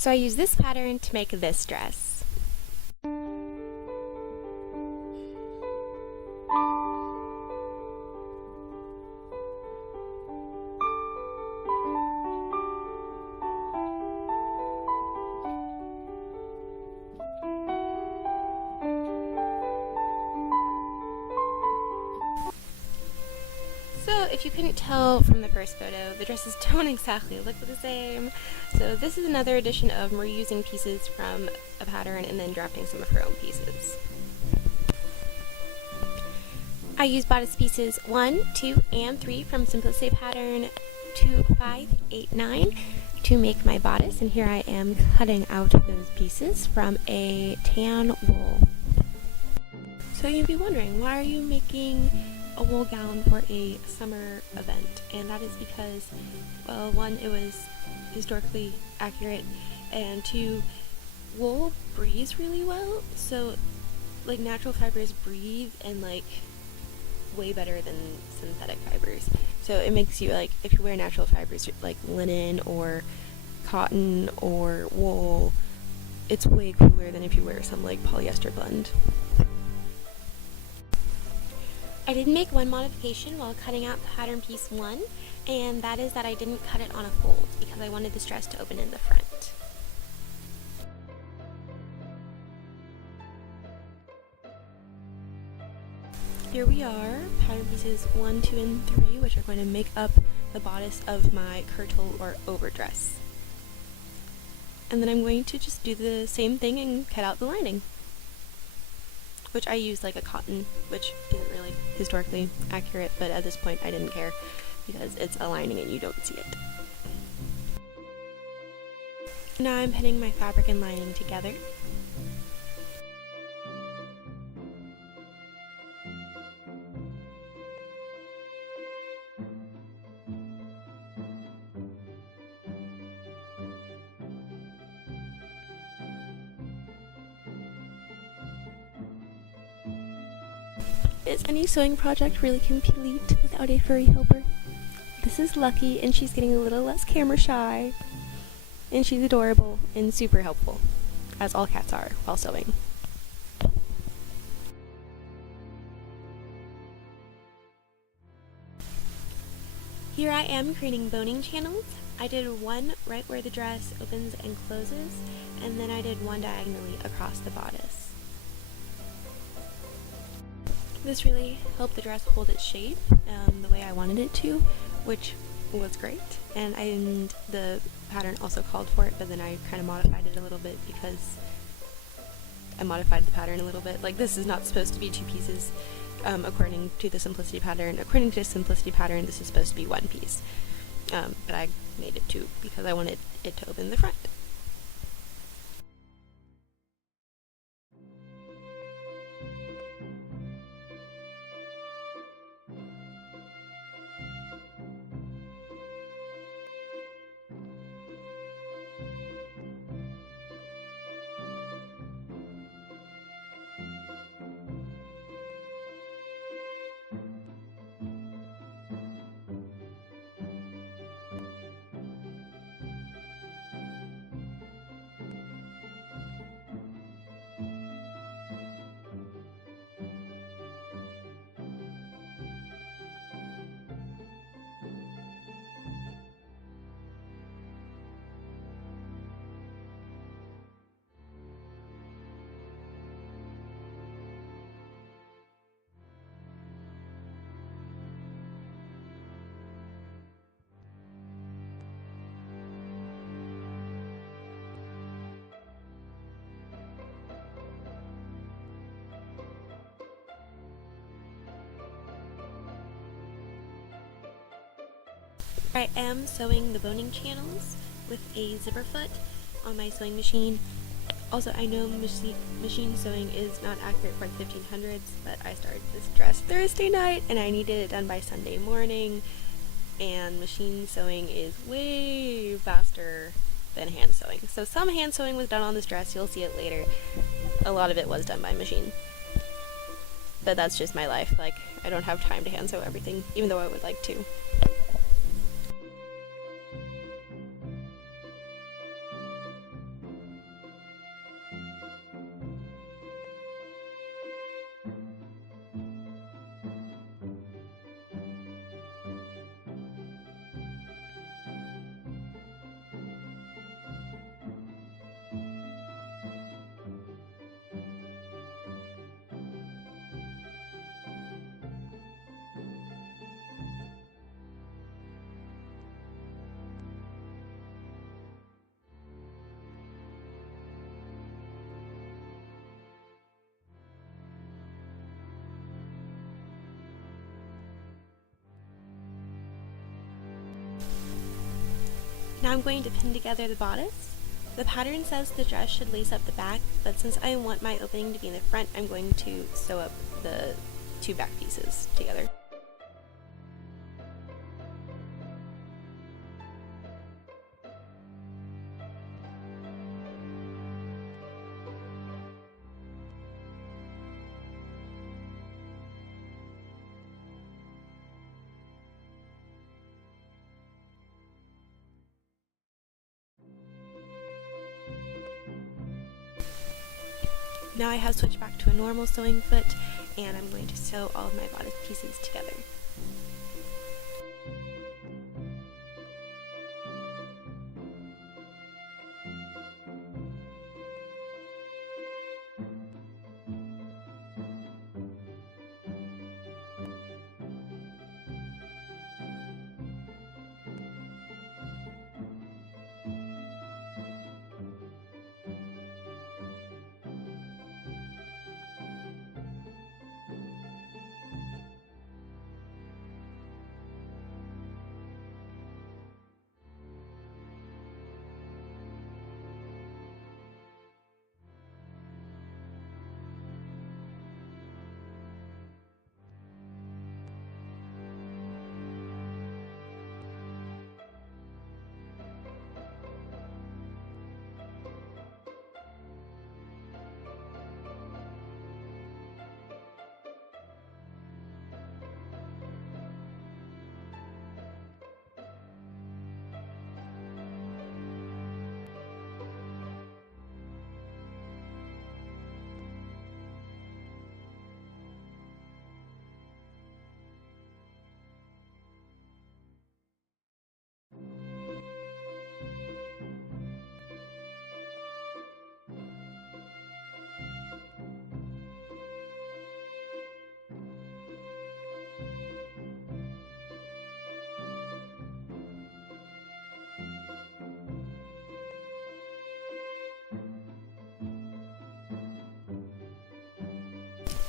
So I use this pattern to make this dress. So if you couldn't tell from the first photo, the dresses don't exactly look the same. So this is another edition of Marie using pieces from a pattern and then drafting some of her own pieces. I use bodice pieces 1, 2, and 3 from Simplicity pattern 2, 5, 8, 9 to make my bodice, and here I am cutting out those pieces from a tan wool. So you'd be wondering, why are you making a wool gown for a summer event? And that is because, well, 1, it was historically accurate, and 2, wool breathes really well, so like natural fibers breathe and like way better than synthetic fibers. So it makes you, like, if you wear natural fibers like linen or cotton or wool, it's way cooler than if you wear some like polyester blend. I did make one modification while cutting out pattern piece 1, and that is that I didn't cut it on a fold because I wanted this dress to open in the front. Here we are, pattern pieces 1, 2, and 3, which are going to make up the bodice of my kirtle or overdress. And then I'm going to just do the same thing and cut out the lining, which I use like a cotton, which isn't really historically accurate, but at this point I didn't care because it's a lining and you don't see it. Now I'm pinning my fabric and lining together. Is any sewing project really complete without a furry helper? This is Lucky, and she's getting a little less camera shy. And she's adorable and super helpful, as all cats are while sewing. Here I am creating boning channels. I did one right where the dress opens and closes, and then I did one diagonally across the bodice. This really helped the dress hold its shape the way I wanted it to, which was great. And the pattern also called for it, but then I kind of modified it a little bit because I modified the pattern a little bit. Like, this is not supposed to be 2 pieces according to the Simplicity pattern. According to the Simplicity pattern, this is supposed to be 1 piece. But I made it 2 because I wanted it to open the front. I am sewing the boning channels with a zipper foot on my sewing machine. Also, I know machine sewing is not accurate for the 1500s, but I started this dress Thursday night and I needed it done by Sunday morning, and machine sewing is way faster than hand sewing. So some hand sewing was done on this dress, you'll see it later. A lot of it was done by machine. But that's just my life, like, I don't have time to hand sew everything, even though I would like to. Now I'm going to pin together the bodice. The pattern says the dress should lace up the back, but since I want my opening to be in the front, I'm going to sew up the two back pieces together. Now I have switched back to a normal sewing foot, and I'm going to sew all of my bodice pieces together.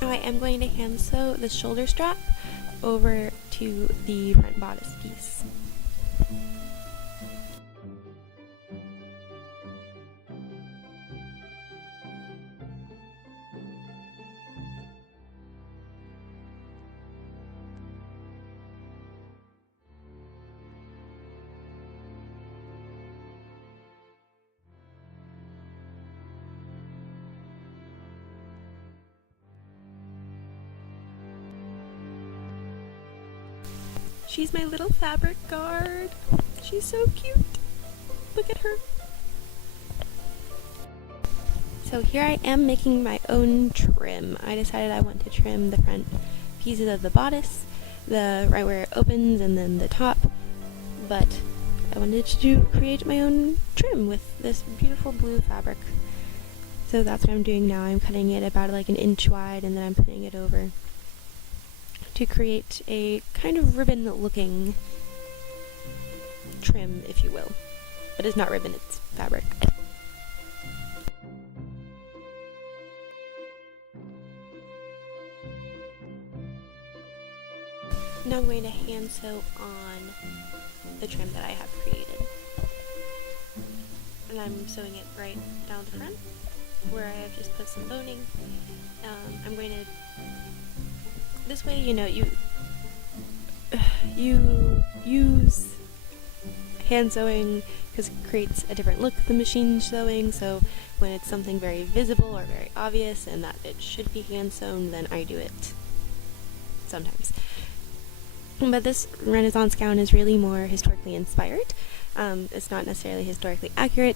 Now I am going to hand sew the shoulder strap over to the front bodice piece. She's my little fabric guard. She's so cute. Look at her. So here I am making my own trim. I decided I want to trim the front pieces of the bodice, the right where it opens and then the top, but I wanted to create my own trim with this beautiful blue fabric. So that's what I'm doing now. I'm cutting it about like an inch wide, and then I'm putting it over to create a kind of ribbon looking trim, if you will. But it's not ribbon, it's fabric. Now I'm going to hand sew on the trim that I have created. And I'm sewing it right down the front, where I have just put some boning. I'm going to, this way, you know, you use hand sewing because it creates a different look than machine sewing, so when it's something very visible or very obvious and that it should be hand sewn, then I do it sometimes. But this Renaissance gown is really more historically inspired. It's not necessarily historically accurate.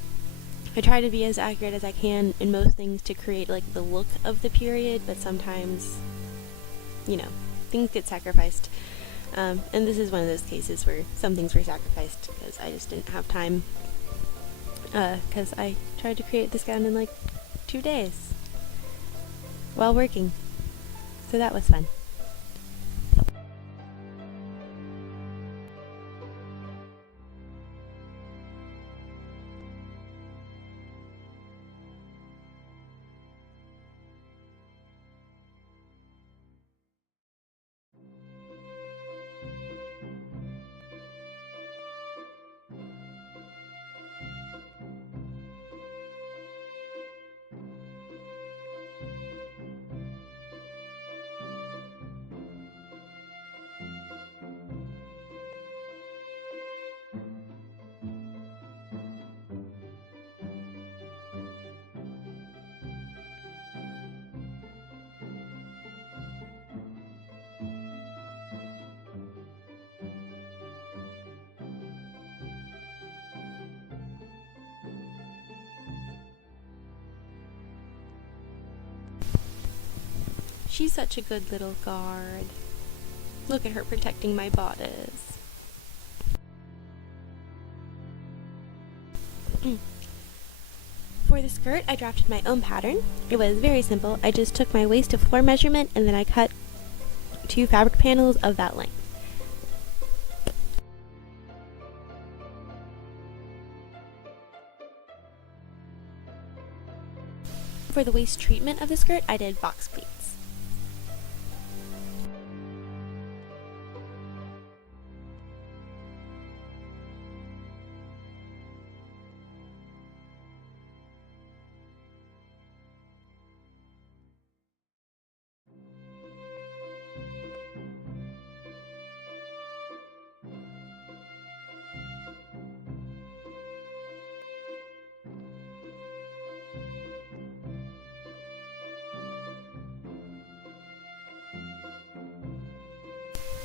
I try to be as accurate as I can in most things to create like the look of the period, but sometimes, you know, things get sacrificed. And this is one of those cases where some things were sacrificed because I just didn't have time. Because I tried to create this gown in like 2 days while working. So that was fun. She's such a good little guard. Look at her protecting my bodice. For the skirt, I drafted my own pattern. It was very simple. I just took my waist to floor measurement and then I cut 2 fabric panels of that length. For the waist treatment of the skirt, I did box pleats.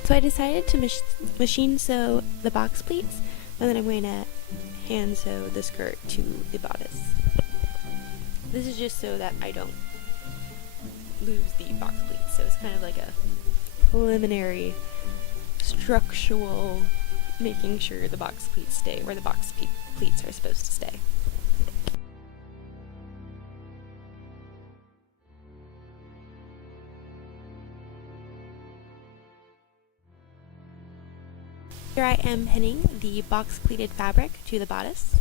So I decided to machine sew the box pleats, and then I'm going to hand sew the skirt to the bodice. This is just so that I don't lose the box pleats, so it's kind of like a preliminary structural making sure the box pleats stay where the box pleats are supposed to stay. Here I am pinning the box pleated fabric to the bodice.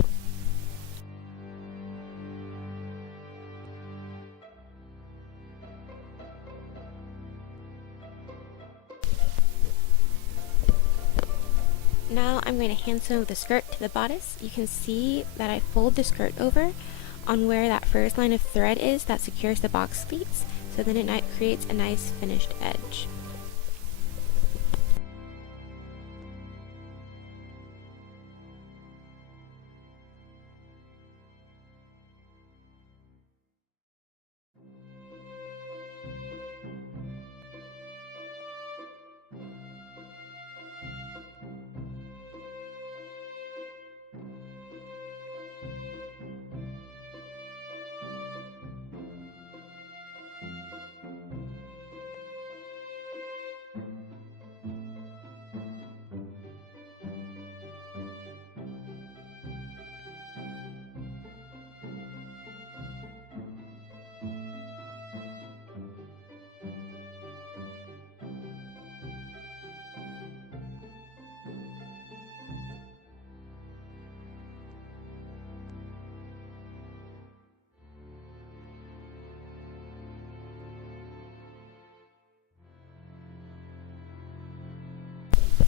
Now I'm going to hand sew the skirt to the bodice. You can see that I fold the skirt over on where that first line of thread is that secures the box pleats, so then it creates a nice finished edge.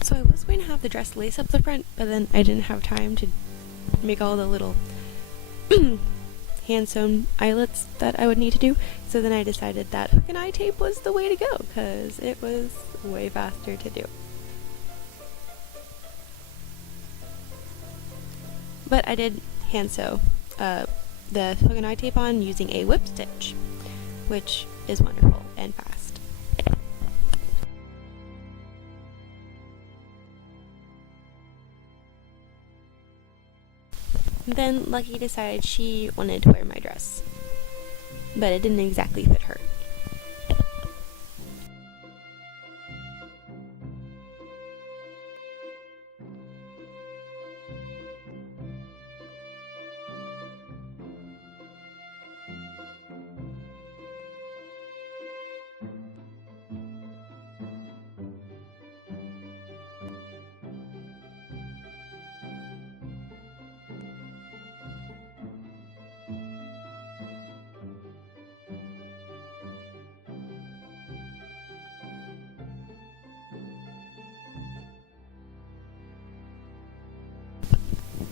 So I was going to have the dress lace up the front, but then I didn't have time to make all the little hand-sewn eyelets that I would need to do, so then I decided that hook and eye tape was the way to go, because it was way faster to do. But I did hand sew the hook and eye tape on using a whip stitch, which is wonderful and fast. Then Lucky decided she wanted to wear my dress, but it didn't exactly fit her.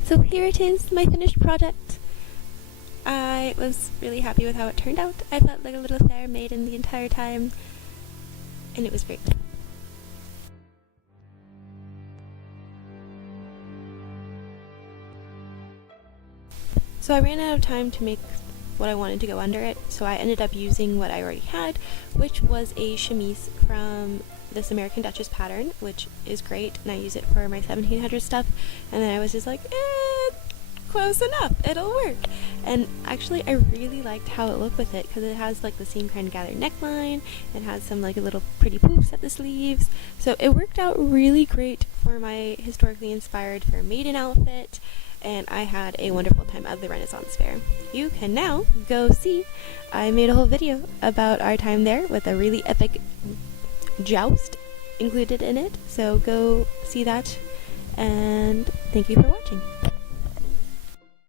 So here it is, my finished project. I was really happy with how it turned out. I felt like a little fair maiden the entire time, and it was great. So I ran out of time to make what I wanted to go under it, so I ended up using what I already had, which was a chemise from this American Duchess pattern, which is great, and I use it for my 1700 stuff, and then I was just like, close enough, it'll work. And actually I really liked how it looked with it, because it has like the same kind of gathered neckline, it has some like little pretty poofs at the sleeves, so it worked out really great for my historically inspired Fair Maiden outfit, and I had a wonderful time at the Renaissance Fair. You can now go see, I made a whole video about our time there with a really epic joust included in it, so go see that, and thank you for watching.